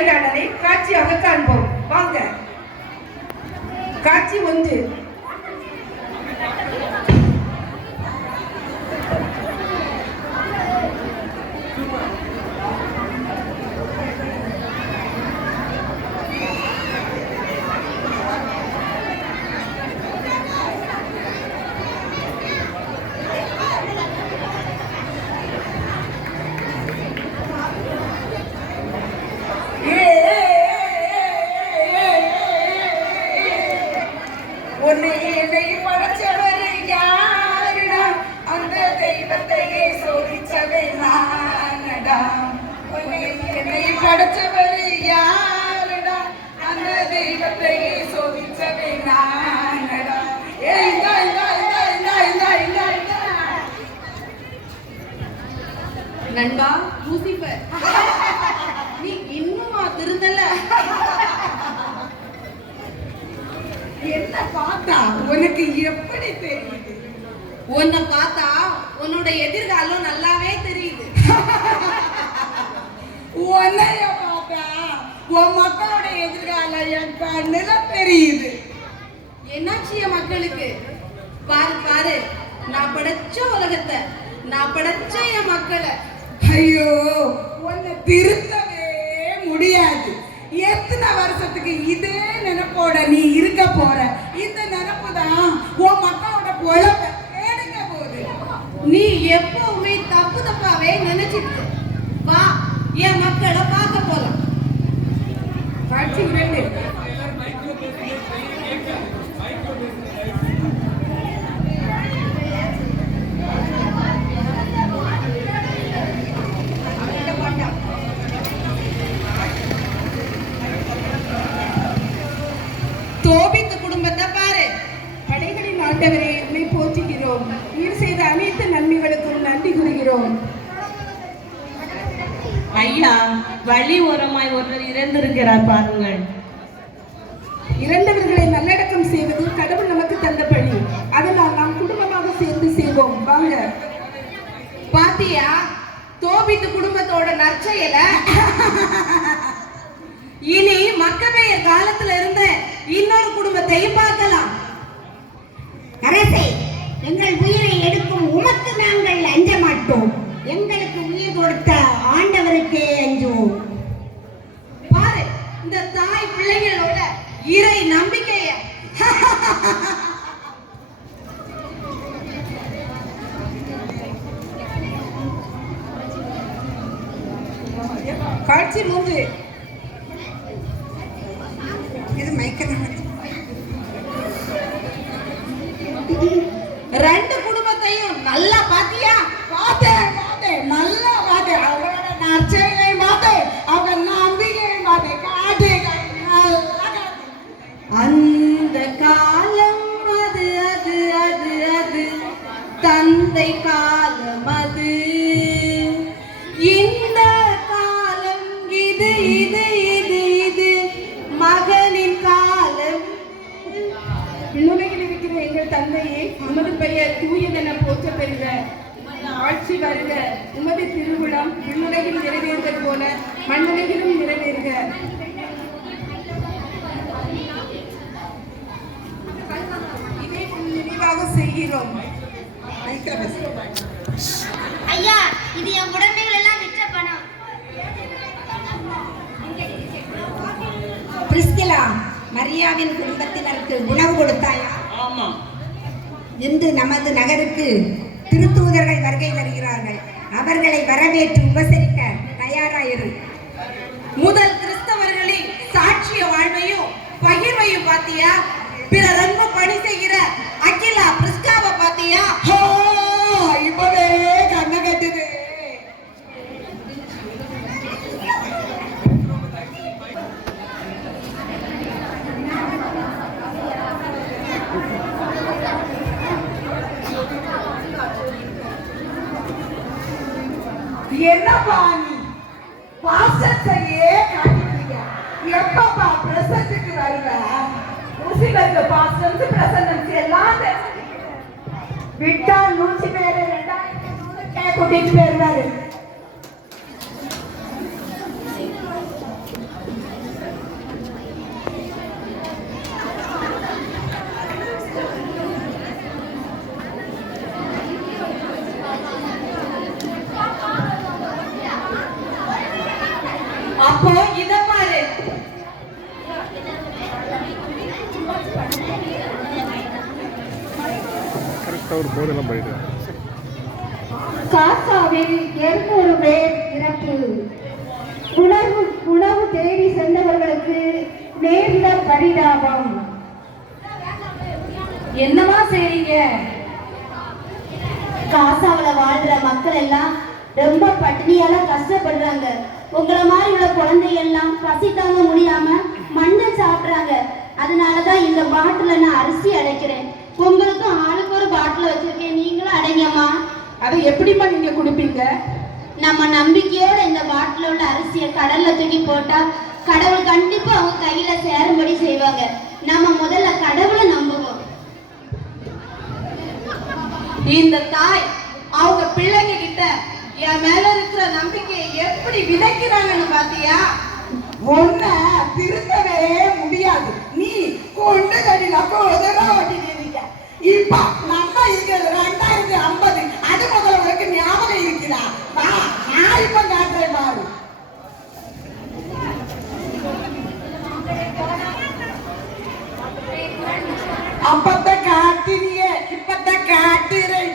உரையாடலை காட்சியாக காண்போம். வாங்க. காட்சி ஒன்று. நண்பா லூசிபர் நீ இன்னுமா திருந்தல? என்ன பார்த்தா? உனக்கு எப்படி தெரியுது? உன்னை பார்த்தா உன்னோட எதிர்காலம் நல்லாவே தெரியுது. உன்னைய பார்த்தா உன் மக்களோட எதிர்காலம் என் கண்ணுல தெரியுது. என்னாச்சு என் மக்களுக்கு? பாரு பாரு. நான் படைச்ச உலகத்தை நான் படைச்ச என் மக்களை ஐயோ உன்னை திருத்தவே முடியாது. எத்தனை வருஷத்துக்கு இதே நினைப்போட நீ இருக்க போற? இந்த நினைப்பு தான் உன் மக்களோட பொழப்ப எடுக்க போகுது. நீ எப்பவுமே தப்பு தப்பாவே நினைச்சிட்டு வா என் மக்களை பார்க்க போலாம். படிச்சுக்கிறேன் நதி ஓரமாய் ஒருவர் இறந்திருக்கிறார் பாருங்கள். இறந்தவர்களை நல்லடக்கம் செய்வது கடவுள் நமக்கு தந்த பணி. அதனால் நாம் குடும்பமாக சேர்ந்து செய்வோம். வாங்க. பாத்தியா? தோபித்து குடும்பத்தோட நற்செயல. இனி மக்கபெயர் காலத்துல இருந்த இன்னொரு குடும்பத்தை பார்க்கலாம். அரசே எங்கள் உயிரை எடுக்கும் உமக்கு நாங்கள் அஞ்ச மாட்டோம். எங்களுக்கு உயிர் கொடுத்த ஆண்டவருக்கே அஞ்சுவோம் பாரு இந்த பிள்ளைங்களோட இறை நம்பிக்கைய. காட்சி மூன்று அந்த காலம் அது அது அது அது. தந்தை காலம் அது. இந்த காலம் இது இது இது இது. மகனின் காலம். உலகில் இருக்கிற எங்கள் தந்தையே உமது பெயர் தூயதென போற்ற பெறுக ஆட்சி வருக. உமது திருவிழம் விண்ணுலகில் நிறைவேறுதல் போல மண்ணுலகிலும் நிறைவேறுக இதை உன் நினைவாக செய்கிறோம். ஐயா இது என் உடமைகள் எல்லாம் விற்ற பணம். பிரிஸ்கிலா மரியாவின் குடும்பத்தினருக்கு உணவு கொடுத்தாயா? ஆமாம் இன்று நமது நகருக்கு திருத்தூதர்கள் வருகை தருகிறார்கள். அவர்களை வரவேற்று உபசரிக்க தயாராயிரு. முதல் கிறிஸ்தவர்களின் சாட்சிய வாழ்வையும் பகிர்வையும் பாத்தியா பிறர் பாஸ்டர்ஸையே காட்டிட்டீங்க. எப்பப்பா பிரசன்ட்டுக்கு வருவ? முஸ்லிம்களுக்கு பாஸ்டர்ஸ் பிரசன்டன்ஸ் எல்லாம் தெரிஞ்சுக்கிட்டு. விட்டா நூற்றி பேரு ரெண்டாயிரத்தி நூறுக்கே கூட்டிட்டு போயிருவாரு அவர் போதெல்லாம் போர்டெல்லாம் காசாவில் இருநூறு பேர் இறப்பு? உணவு உணவு தேடி சென்றவர்களுக்கு நேர்ந்த பரிதாபம். என்னவா செய்றீங்க? காசாவில் வாழ்ற மக்கள் எல்லாம் ரொம்ப பட்டினியால கஷ்டப்படுறாங்க. உங்களை மாதிரி உள்ள குழந்தைங்க எல்லாம் பசி தாங்க முடியாம மண்ணை சாப்பிடுறாங்க. அதனாலதான் இந்த பாட்டில நான் அரிசி அடைக்கிறேன் உங்களுக்கும் ஆளுக்கு பாட்டில் வச்சிருக்கேன். நீங்களும் அடைங்கம்மா அதை எப்படிம்மா நீங்க கொடுப்பீங்க? நம்ம நம்பிக்கையோட இந்த பாட்டில் உள்ள அரிசியை கடல்ல தூக்கி போட்டா கடவுள் கண்டிப்பா அவங்க கையில சேரும்படி செய்வாங்க. நம்ம முதல்ல கடவுளை நம்புவோம். இந்த தாய் அவங்க பிள்ளைங்க கிட்ட என் மேல இருக்கிற நம்பிக்கையை எப்படி விதைக்கிறாங்கன்னு பாத்தியா? உன்ன திருத்தவே முடியாது. நீ கொண்டு கடில கோதரா ஓட்டிட்டு இப்ப நம்ம இருக்கிறது ரெண்டாயிரத்தி ஐம்பது அது முதல்ல உனக்கு ஞாபகம் இருக்குதா? வா நான் இப்ப காட்டுறேன் பாரு. அப்பத்த காட்டினியே இப்பத்த காட்டுறேன்.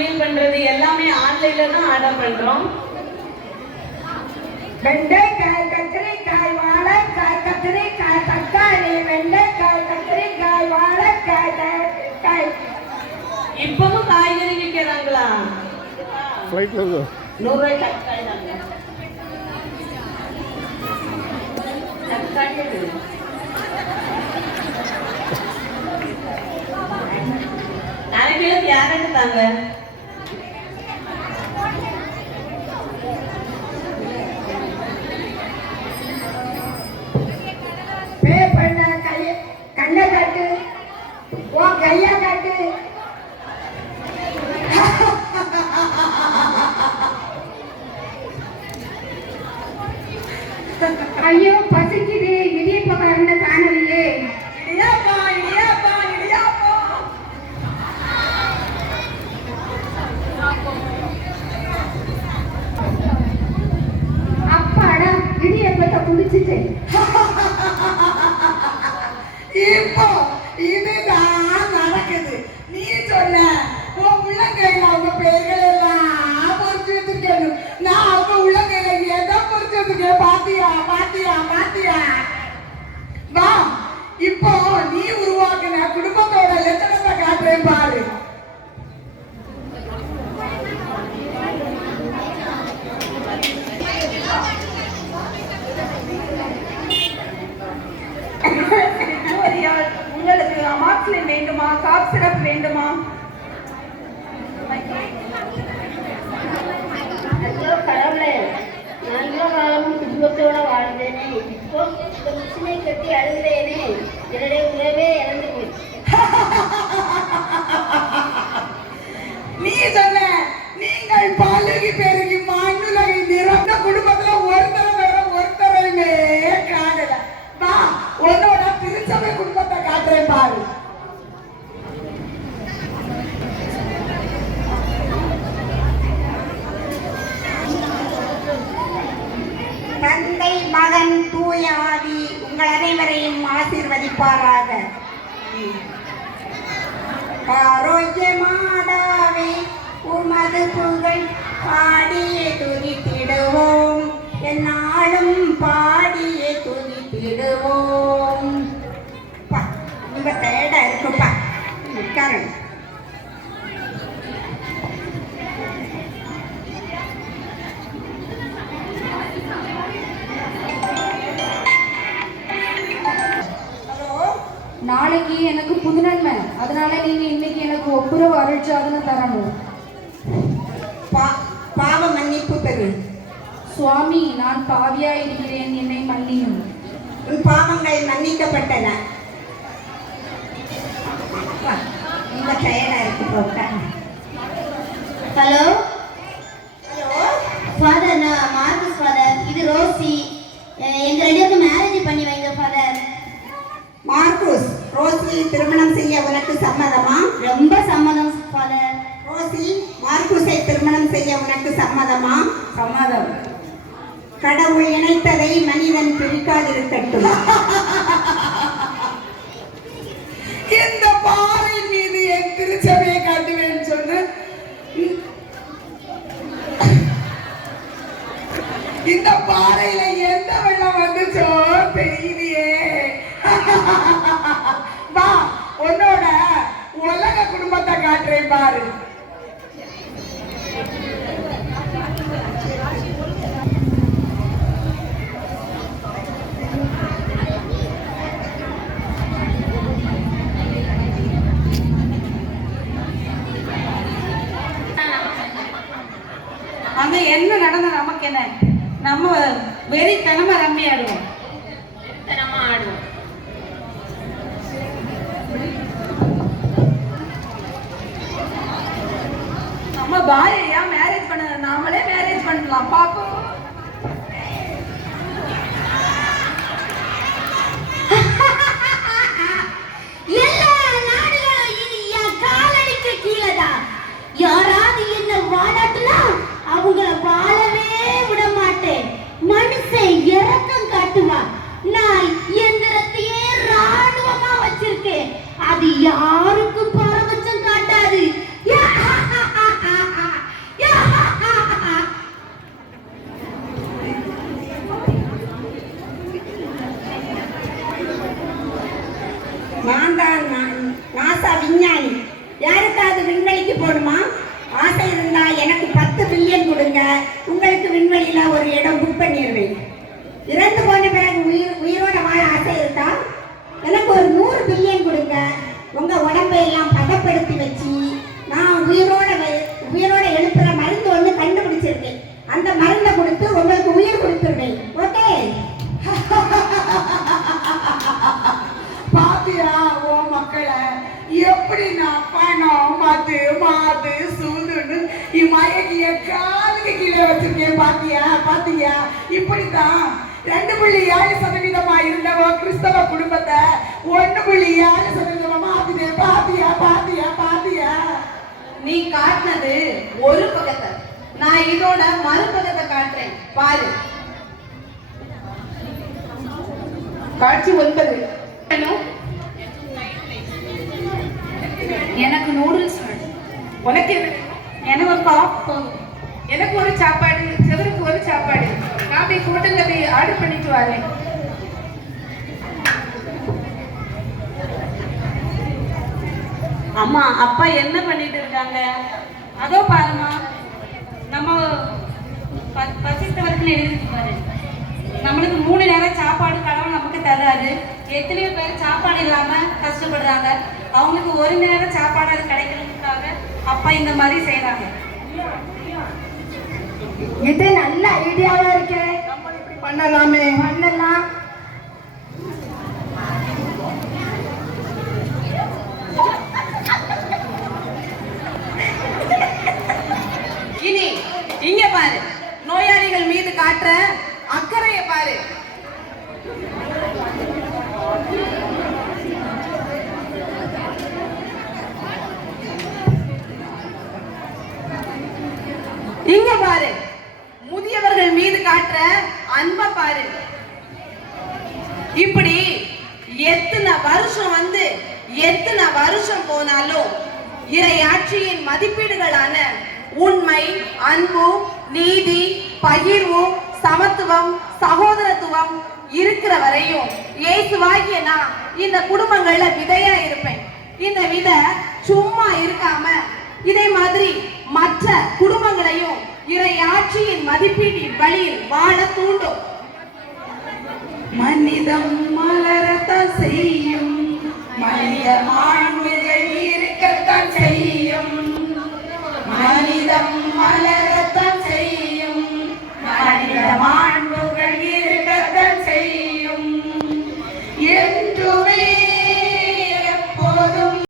சமையல் பண்றது எல்லாமே ஆன்லைன்ல தான் ஆர்டர் பண்றோம். வெண்டைக்காய் கத்திரிக்காய் வாழைக்காய் கத்திரிக்காய் தக்காளி வெண்டைக்காய் கத்திரிக்காய் வாழைக்காய் தக்காளி இப்பவும் காய்கறி விற்கிறாங்களா நூறுரூவாய் தக்காளி தக்காளி கிலோ கேரட் தாங்க பே பண்ண கைய கண்ணை காட்டு உன் கைய காட்டு. ஐயோ பசிக்குது. இடியப்பக்காரன காணலையே இடியாப்பா இடியாப்பா இடியாப்பா. அப்பாடா இடியப்பத்தை குடிச்சிட்டேன் இப்போ இதுதான் நடக்குது நீ சொன்ன உன் உள்ளங்கையில அவங்க பெயர்கள் எல்லாம் பொறிச்சு வச்சிருக்கேன் நான் அவங்க உள்ளங்கையில எதை பொறிச்சு வச்சிருக்கேன் பாத்தியா பாத்தியா பாத்தியா வா இப்போ நீ உருவாக்குன குடும்பத்தோட லட்சணத்தை காட்டுறேன் பாரு உங்களுக்கு அமாக்சிலின் வேண்டுமா காப் சிரப் வேண்டுமா ஐயோ கடவுளே நான் இவ்வளோ காலமும் குடும்பத்தோட வாழ்ந்தேனே இப்போ இந்த மிஷினை கட்டி அழுகிறேனே என்னுடைய உறவே இறந்து போச்சு நீ சொன்ன நீங்கள் பழுகி பெருகி மண்ணுலகை நிறந்த குடும்பத்துல ஒருத்தரை வேற ஒருத்தரையுமே காணல வா உன்னோட திருச்சபை குடும்பத்தை காட்டுறேன் பாரு தந்தை மகன் தூய ஆவி உங்கள் அனைவரையும் ஆசீர்வதிப்பாராக ஆரோக்கிய மாதாவே உமது புகழ் பாடியே என்னாலும் பாடியே துதித்திடுவோம் பா, ரொம்ப டயர்டா இருக்குப்பா. உட்காரணும் நாளைக்கு எனக்கு புதுநன்மை அதனால நீங்க இன்னைக்கு எனக்கு ஒப்புரவு அருட்சாதனை தரணும். பாவ மன்னிப்பு பெறு. சுவாமி நான் பாவியாயிருக்கிறேன் என்னை மன்னியும். உன் பாவங்கள் மன்னிக்கப்பட்டன. ரொம்ப டயர்டா இருக்கு போட்டேன் ஹலோ? ஹலோ? ஃபாதர் நான் மார்க்கஸ் ஃபாதர் இது ரோசி. எங்க ரெண்டு பேருக்கு மேரேஜ் பண்ணி வைங்க ஃபாதர் மார்க்குஸ் ரோசி திருமணம் செய்ய உனக்கு சம்மதமா? ரொம்ப சம்மதம் ஃபாதர் ரோசி மார்க்குஸை திருமணம் செய்ய உனக்கு சம்மதமா? சம்மதம். கடவுள் இணைத்ததை மனிதன் பிரிக்காதிருக்கட்டும். இந்த பாறை மீது என் திருச்சபையை காட்டுவேன் சொன்ன இந்த பாறையில எந்த வெள்ளம் வந்துச்சோ தெரியலையே வா உன்னோட உலக குடும்பத்தை காட்டுறேன் பாரு. நம்ம மேரேஜ் பண்ண நாமளே மேரேஜ் பண்ணலாம். பாப்போம் எல்லா யாராவது என்ன வாடாட்டுனா அவங்கள வாழவே விட மாட்டேன். மனுஷன் இறக்கம் காட்டுவான். நான் எந்திரத்தையே ராணுவமா வச்சிருக்கேன். அது யாருக்கும் பாரபட்சம் காட்டாது நான் தான் நான் நாசா விஞ்ஞானி யாருக்காவது விண்வெளிக்கு போகணுமா ஆசை இருந்தா எனக்கு பத்து பில்லியன் கொடுங்க உங்களுக்கு விண்வெளியில ஒரு இடம் புக் பண்ணிடுவேன் இறந்து போன பிறகு உயிர் உயிரோட வாழ ஆசை இருக்கா எனக்கு ஒரு கொடுங்க. உங்க உடம்பை எல்லாம் பதப்படுத்தி வச்சு நான் உயிரோட உயிரோட எழுப்புற மருந்து ஒன்று கண்டுபிடிச்சிருக்கேன். அந்த மருந்தை கொடுத்து உங்களுக்கு உயிர் கொடுத்துருவேன். ஓகே? பாத்தியா ஓ மக்களை எப்படி நான் பணம் மது மாது சூதுன்னு இம்மயக்கிய காலுக்கு கீழே வச்சிருக்கேன் பாத்தியா? பாத்தியா? இப்படித்தான். ரெண்டு புள்ளி ஏழு சதவீதம் இருந்த ஒரு கிறிஸ்தவ குடும்பத்தை ஒண்ணு புள்ளி ஏழு சதவீதமா பாத்தியா பாத்தியா பாத்தியா? நீ காட்டினது ஒரு பக்கத்தை. நான் இதோட மறுபக்கத்தை காட்டுறேன். பாரு. காட்சி ஒன்பது. எனக்கு நூடுல்ஸ் உனக்கு? எனக்கு ஒரு காப் போதும். எனக்கு ஒரு சாப்பாடு செவருக்கு ஒரு சாப்பாடு. நான் போய் ஹோட்டல்ல போய் ஆர்டர் பண்ணிட்டு வரேன். அம்மா அப்பா என்ன பண்ணிட்டு இருக்காங்க? அதோ பாருமா நம்ம பசித்தவர்கள் எழுதி பாரு. நம்மளுக்கு மூணு நேரம் சாப்பாடு கடவுள் நமக்கு தர்றாரு எத்தனையோ பேர் சாப்பாடு இல்லாம கஷ்டப்படுறாங்க. அவங்களுக்கு ஒரு நேரம் சாப்பாடு அது கிடைக்கிறதுக்காக அப்பா இந்த மாதிரி செய்றாங்க. இது நல்ல ஐடியாவா இருக்கே. பண்ணலாமே. பண்ணலாம் இனி இங்க பாரு நோயாளிகள் மீது காட்டுற அக்கறையை பாரு இங்க பாரு. முதியவர்கள் மீது காட்டுற அன்ப பாரு. இப்படி எத்தனை வருஷம் வந்து எத்தனை வருஷம் போனாலும் இறையாட்சியின் மதிப்பீடுகளான உண்மை அன்பு நீதி பகிர்வு சமத்துவம் சகோதரத்துவம் இருக்கிற வரையும் இயேசுவாகிய நான் இந்த குடும்பங்கள்ல விதையா இருப்பேன். இந்த விதை சும்மா இருக்காம இதே மாதிரி மற்ற அனைவரையும் இறை ஆட்சியின் மதிப்பீட்டின் வழியில் வாழ தூண்டும். மனிதம் மலரத்தான் செய்யும். மனித மாண்புகள் இருக்கத்தான் செய்யும். மனிதம் மலர